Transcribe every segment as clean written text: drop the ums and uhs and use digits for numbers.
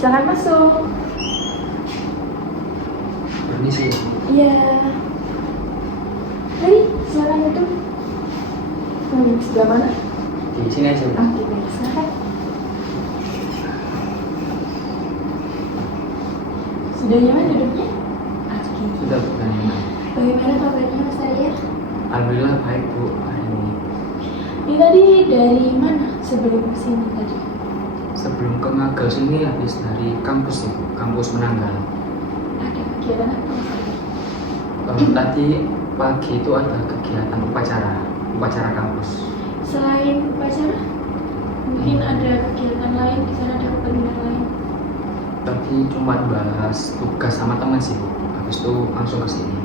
Silakan masuk. Permisi. Iya. Mari, silakan duduk. Sebelah mana? Di sini aja. Oke, baik. Silakan. Sudah nyaman duduknya? Oke. Sudah bukan nyaman. Bagaimana kabarnya Mas Arya? Alhamdulillah baik Bu hari ini. Ini tadi dari mana sebelum sini tadi? Sebelum ke Ngagel sini habis dari kampus ya Bu, kampus Menanggal. Ada kegiatan apa Mas Arya? Tadi pagi itu ada kegiatan upacara kampus. Selain upacara, mungkin ada kegiatan lain di sana, ada kepentingan lain. Tadi cuma bahas tugas sama teman sih Bu, habis itu langsung ke sini.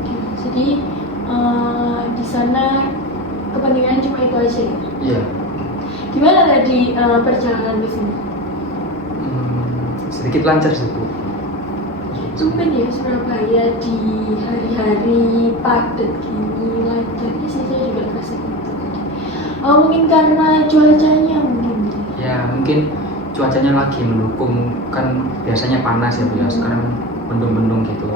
Oke. Jadi di sana kepentingan cuma itu aja ya? Iya. Gimana tadi perjalanan ke sini? Sedikit lancar sih Bu. Tumben ya Surabaya di hari-hari padat gini lancarnya sih, saya juga rasa gitu. Mungkin karena cuacanya mungkin. Ya mungkin cuacanya lagi mendukung, kan biasanya panas ya Bu ya, sekarang mendung-mendung gitu.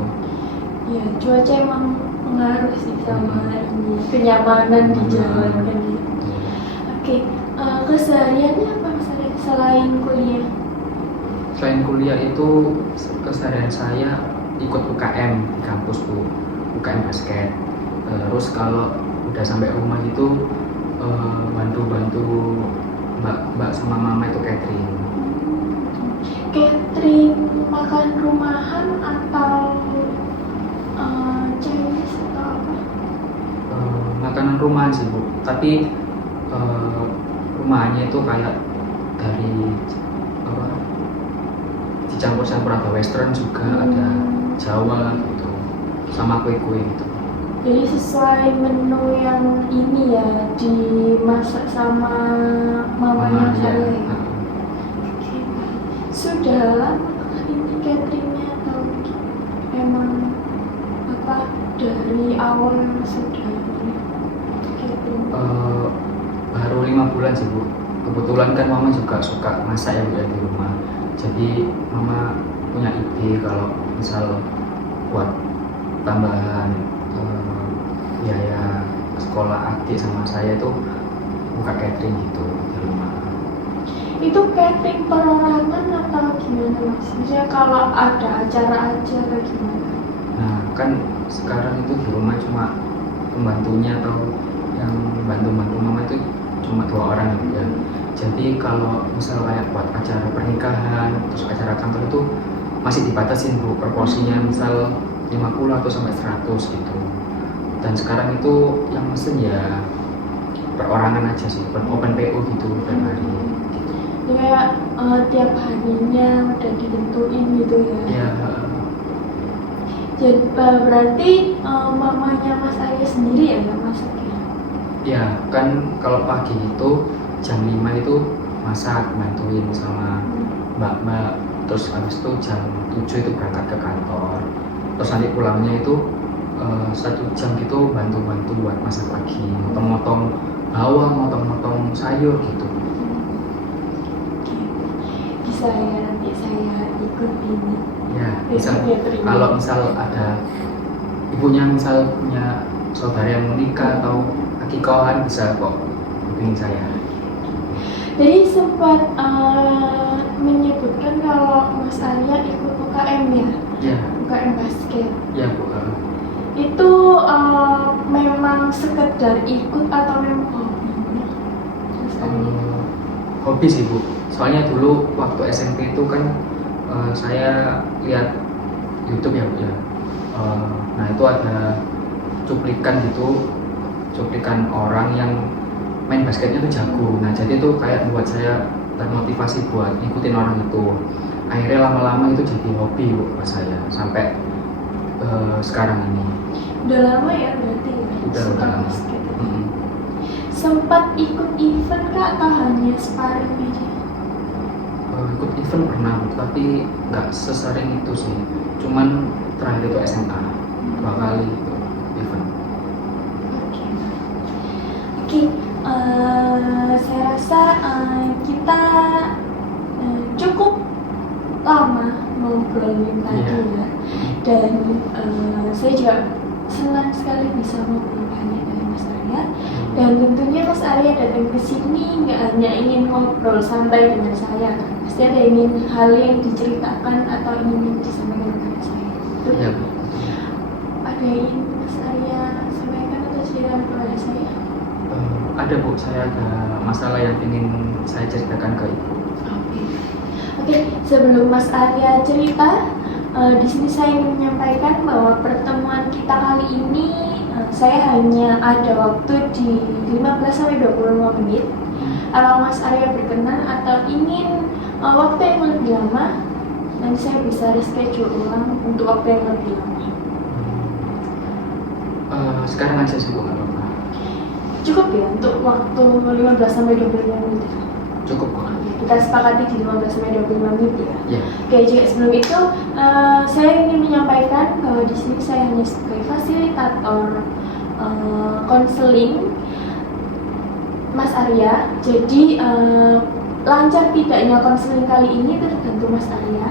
Ya cuaca emang pengaruh sih sama ini kenyamanan di jalan kan gitu. Oke, kesehariannya apa Mas Arya selain kuliah? Selain kuliah itu keseharian saya ikut UKM di kampus Bu, UKM basket. Terus kalau udah sampai rumah gitu bantu-bantu mbak sama mama itu catering. Catering makan rumahan atau Chinese atau apa? Makanan rumahan sih Bu, tapi rumahannya itu kayak dari apa, dicampur-campur, ada western juga, ada Jawa gitu, sama kue-kue gitu. Jadi sesuai menu yang ini ya dimasak sama mamanya Iya. saya ya. Oke. Sudah lama ini cateringnya atau emang apa dari awal sudah ini catering? Baru 5 bulan sih Bu. Kebetulan kan mama juga suka masak ya Bu ya di rumah. Jadi mama punya ide kalau misal buat tambahan biaya sekolah adik sama saya itu buka catering gitu di rumah. Itu catering perorangan atau gimana Mas? Maksudnya kalau ada acara-acara gimana? Nah kan sekarang itu di rumah cuma pembantunya atau yang bantu-bantu mama itu cuma 2 orang gitu ya. Jadi kalau misal kayak buat acara pernikahan terus acara kantor itu masih dibatasin Bu proporsinya, misal 50 atau sampai 100 gitu. Dan sekarang itu yang mesen ya perorangan aja sih, open PO gitu tiap hari. Ya kayak tiap harinya udah ditentuin gitu ya. Ya, Jadi berarti mamanya Mas Arya sendiri ya nggak masak ya? ya kan kalau pagi itu jam 5 itu masak, bantuin sama mbak-mbak. Terus habis itu jam 7 itu berangkat ke kantor. Terus nanti pulangnya itu 1 jam gitu bantu-bantu buat masak lagi, motong-motong bawang, motong-motong sayur gitu. Oke. Bisa ya nanti saya ikut ini. Ya bisa. Kalau misal ada ibunya misal punya saudara yang menikah atau akikahan bisa kok hubungin saya. Jadi sempat menyebutkan kalau Mas Arya ikut UKM ya? Ya. UKM basket. Ya Bu. Itu memang sekedar ikut atau memang hobinya? Mas Arya? Hobi sih Bu. Soalnya dulu waktu SMP itu kan saya lihat YouTube ya Bu ya. Nah itu ada cuplikan gitu, cuplikan orang yang main basketnya tuh jago. Nah jadi itu kayak buat saya termotivasi buat ngikutin orang itu. Akhirnya lama-lama itu jadi hobi buat saya sampai sekarang ini. Udah lama ya berarti ya? Udah suka lama. basket. Sempat ikut event kah atau hanya sparring aja? Ikut event pernah, tapi nggak sesering itu sih. Cuman terakhir itu SMA 2 kali itu event. Oke. Saya rasa kita cukup lama ngobrolin tadi ya. Dan saya juga senang sekali bisa ngobrol banyak dengan Mas Arya. Dan tentunya Mas Arya datang ke sini nggak hanya ingin ngobrol santai dengan saya, kan? Pasti ada ingin hal yang diceritakan atau ingin disampaikan kepada saya. Betul? Iya. Ada yang ingin Mas Arya sampaikan atau ceritakan kepada saya? Ada Bu, saya ada masalah yang ingin saya ceritakan ke Ibu. Oke, sebelum Mas Arya cerita, di sini saya ingin menyampaikan bahwa pertemuan kita kali ini saya hanya ada waktu di 15-25 menit. Kalau Mas Arya berkenan atau ingin waktu yang lebih lama, nanti saya bisa reschedule ulang untuk waktu yang lebih lama. Sekarang aja sih Bu, nggak apa-apa. Cukup ya untuk waktu 15-25 menit. Cukup Bu. Kita sepakati di 15-25 menit ya. Iya. Oke, juga sebelum itu saya ingin menyampaikan bahwa di sini saya hanya sebagai fasilitator konseling Mas Arya. Jadi lancar tidaknya konseling kali ini tergantung Mas Arya.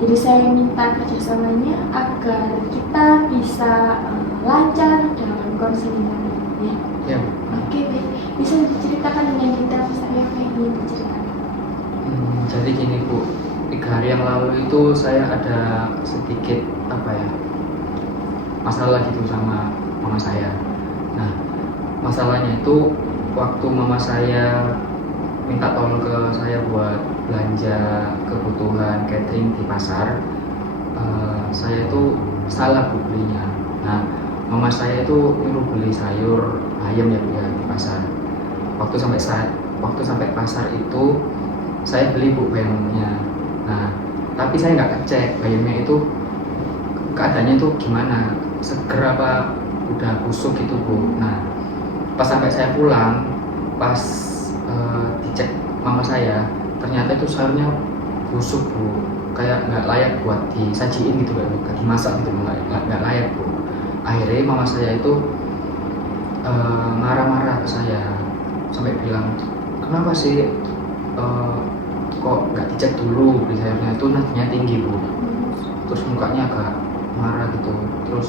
Jadi saya minta kerjasamanya agar kita bisa lancar dalam konseling kali ini. Iya. Oke, baik. Bisa diceritakan dengan detail Mas Arya apa yang ingin diceritakan? Jadi gini Bu, 3 hari yang lalu itu saya ada sedikit masalah gitu sama mama saya. Nah, masalahnya itu waktu mama saya minta tolong ke saya buat belanja kebutuhan catering di pasar, saya itu salah Bu belinya. Nah, mama saya itu nyuruh beli sayur ayam ya Bu ya di pasar. Waktu sampai pasar itu saya beli Bu bayamnya. Nah, tapi saya nggak ngecek bayamnya itu keadaannya itu gimana, seger apa udah busuk gitu Bu. Nah, pas sampai saya pulang, pas dicek mama saya, ternyata itu sayurnya busuk Bu, kayak nggak layak buat disajiin gitu nggak dimasak gitu, nggak layak Bu. Akhirnya mama saya itu marah-marah ke saya sampai bilang, kenapa sih kok nggak dicek dulu beli sayurnya, itu nadinya tinggi Bu. Terus mukanya agak marah gitu, terus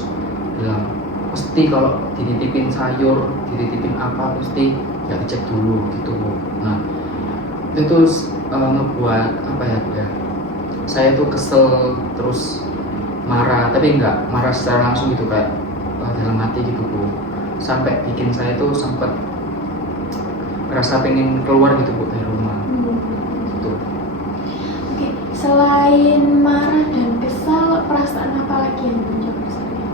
bilang mesti kalau dititipin sayur, dititipin apa mesti nggak dicek dulu gitu Bu. Nah, itu terus ngebuat Bu ya, saya tuh kesel, terus marah, tapi nggak marah secara langsung gitu, kayak dalam hati gitu Bu, sampai bikin saya tuh sempat ngerasa pengen keluar gitu Bu dari rumah. Gitu. Oke, selain marah dan kesal, perasaan apa lagi yang muncul saya?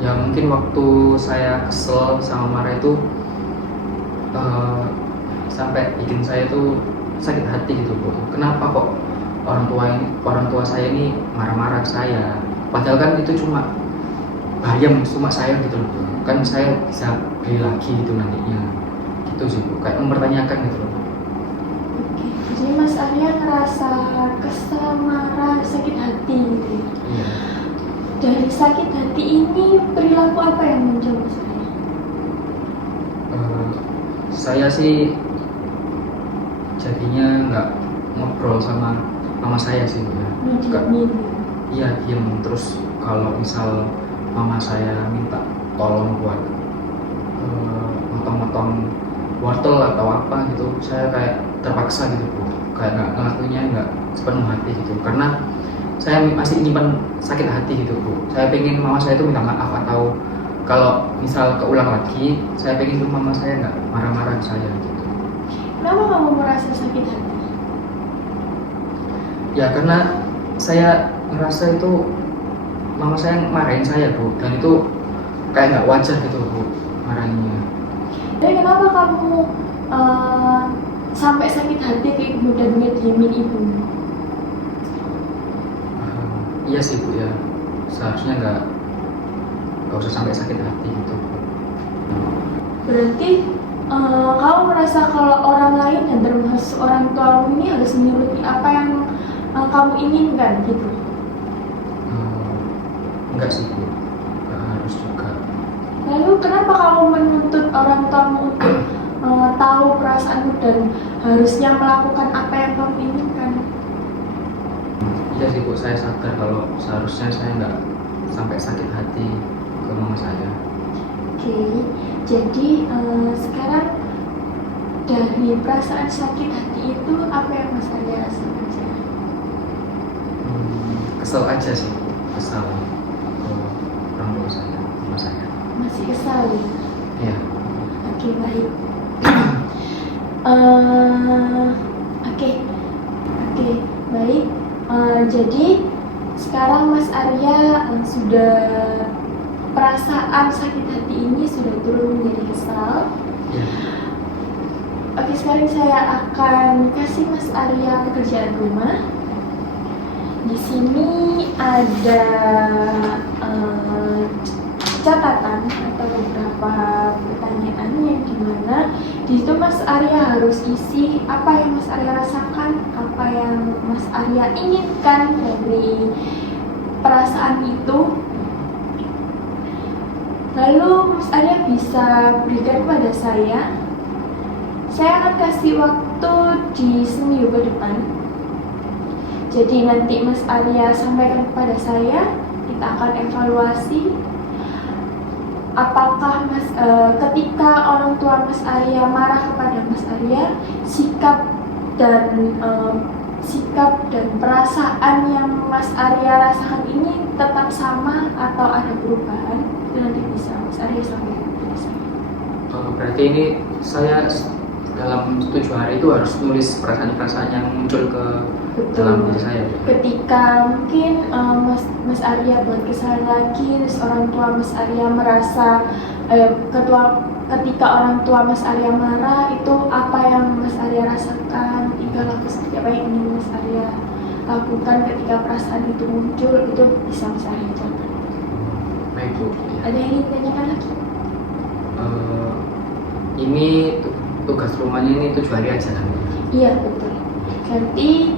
Ya mungkin waktu saya kesel sama marah itu sampai bikin saya tuh sakit hati gitu Bu. Kenapa kok orang tua saya ini marah-marah ke saya? Padahal kan itu cuma bayam, cuma sayur gitu loh Bu. Kan saya bisa beli lagi gitu nantinya. Gitu sih Bu, kayak mempertanyakan gitu loh. Oke, jadi Mas Arya ngerasa kesal, marah, sakit hati gitu ya? Iya. Dari sakit hati ini perilaku apa yang muncul Mas Arya? Saya sih jadinya nggak ngobrol sama mama saya sih Bu ya. Iya, diem. Terus kalau misal mama saya minta tolong buat motong-motong wortel atau apa gitu, saya kayak terpaksa gitu Bu, kayak nggak ngelakuinnya nggak sepenuh hati gitu, karena saya masih nyimpan sakit hati gitu Bu. Saya pengen mama saya itu minta maaf, atau kalau misal keulang lagi, saya pengen tuh mama saya nggak marah-marah ke saya gitu. Kenapa kamu merasa sakit hati? Ya karena saya ngerasa itu mama saya marahin saya Bu, dan itu kayak nggak wajar gitu Bu marahinnya. Dan kenapa kamu sampai sakit hati kayak kemudian ngediemin ibumu? Iya sih Bu ya, seharusnya nggak usah sampai sakit hati gitu. Berarti kamu merasa kalau orang lain dan termasuk orang tuamu ini harus menuruti apa yang kamu inginkan gitu? Enggak sih Bu, nggak harus juga. Lalu kenapa kamu menuntut orang tuamu untuk tahu perasaanmu dan harusnya melakukan apa yang kamu inginkan? Bu, saya sadar kalau seharusnya saya nggak sampai sakit hati ke mama saya. Oke, jadi sekarang dari perasaan sakit hati itu apa yang Mas Arya rasakan sekarang? Kesel aja sih, kesal ke orang tua saya, mama saya. Masih kesal ya? Iya. Oke, baik. Eh, Oke, oke, baik. Jadi sekarang Mas Arya sudah perasaan sakit hati ini sudah turun menjadi kesal. Iya. Oke, sekarang saya akan kasih Mas Arya pekerjaan rumah. Di sini ada catatan atau beberapa pertanyaan yang dimana di situ Mas Arya harus isi apa yang Mas Arya rasakan, apa yang Mas Arya inginkan dari perasaan itu. Lalu Mas Arya bisa berikan kepada saya. Saya akan kasih waktu di seminggu ke depan. Jadi nanti Mas Arya sampaikan kepada saya, kita akan evaluasi apakah ketika orang tua Mas Arya marah kepada Mas Arya, sikap dan perasaan yang Mas Arya rasakan ini tetap sama atau ada perubahan. Itu nanti bisa Mas Arya sampaikan kepada saya. Berarti ini saya dalam 7 hari itu harus nulis perasaan-perasaan yang muncul ke dalam diri saya. Ketika mungkin Mas Arya buat kesalahan lagi, terus orang tua Mas Arya merasa ketika orang tua Mas Arya marah, itu apa yang Mas Arya rasakan, tinggal laku seperti apa yang ingin Mas Arya lakukan ketika perasaan itu muncul, itu bisa Mas Arya jawab. Baik Bu. Ada yang ingin ditanyakan lagi? Ini tugas rumahnya ini 7 hari aja kan? Iya, betul. Nanti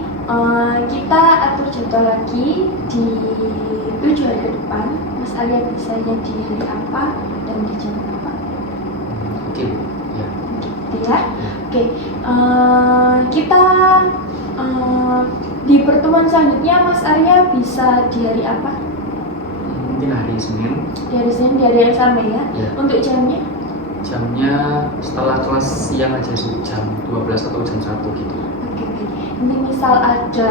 kita atur jadwal lagi di 7 hari ke depan. Mas Arya bisanya di hari apa dan di jam apa. Oke Bu. Ya. Gitu ya. Oke. Kita di pertemuan selanjutnya Mas Arya bisa di hari apa? Mungkin hari Senin. Di hari Senin, di hari yang sama ya. Ya. Untuk jamnya? Jamnya setelah kelas siang aja sih, jam 12 atau jam 1 gitu. Oke, baik. Nanti misal ada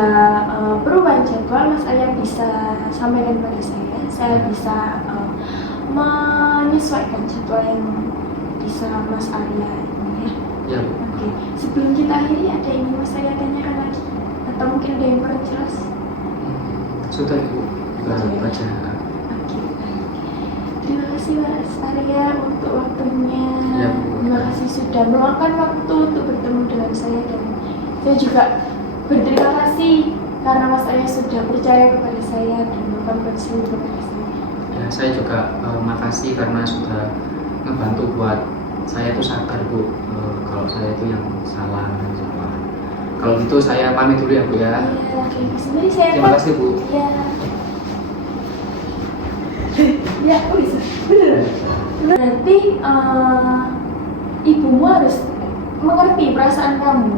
perubahan jadwal, Mas Arya bisa sampaikan pada saya. Saya bisa menyesuaikan jadwal yang bisa Mas Arya ini ya. Ya Bu. Oke, sebelum kita akhiri ada yang ingin Mas Arya tanyakan lagi? Atau mungkin ada yang kurang jelas? Sudah Ibu, juga baca. Oke, baik. Terima kasih Mas Arya untuk waktunya. Ya, Bu. Terima kasih sudah meluangkan waktu untuk bertemu dengan saya, dan saya juga berterima kasih karena Mas Arya sudah percaya kepada saya dan melakukan konseling kepada saya. Ya, saya juga makasih karena sudah ngebantu buat saya tuh sadar Bu, kalau saya itu yang salah. Kalau gitu saya pamit dulu ya Bu ya. Iya, oke. Sebenarnya saya Terima kasih Bu. Ya. Ya, aku bisa. Bener. Berarti ibumu harus mengerti perasaan kamu.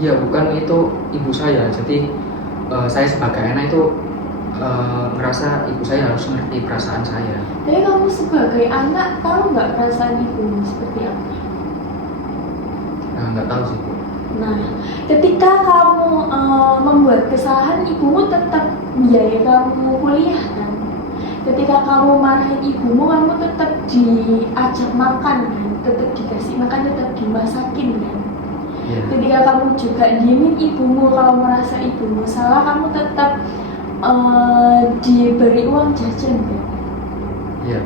Iya, bukan itu ibu saya. Jadi saya sebagai anak itu ngerasa ibu saya harus ngerti perasaan saya. Tapi kamu sebagai anak tahu nggak perasaan ibumu seperti apa? Nah, nggak tahu sih Bu. Nah, ketika kamu membuat kesalahan, ibumu tetap biaya kamu kuliah kan? Ketika kamu marahin ibumu, kamu tetap diajak makan kan? Tetap dikasih makan, tetap dimasakin kan? Iya. Ketika kamu juga diemin ibumu, kalau merasa ibumu salah, kamu tetap diberi uang jajan kan? Iya.